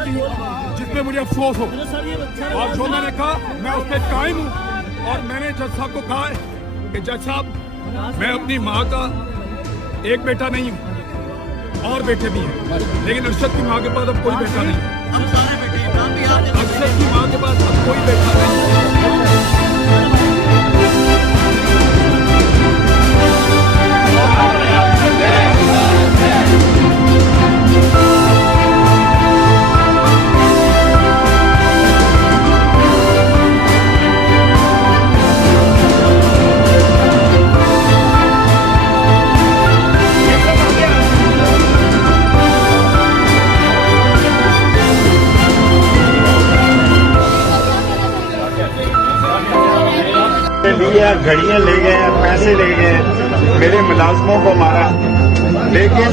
की जिसमें मुझे अफसोस हो, और जो मैंने कहा मैं उस पर कायम हूँ। और मैंने जज साहब को कहा है कि जज साहब मैं अपनी माँ का एक बेटा नहीं हूँ, और बेटे भी हैं, लेकिन अरशद की माँ के पास अब कोई बेटा नहीं है। अरशद की माँ के पास अब कोई बेटा नहीं है। लिया, घड़ियां ले गए, पैसे ले गए, मेरे मुलाजमों को मारा, लेकिन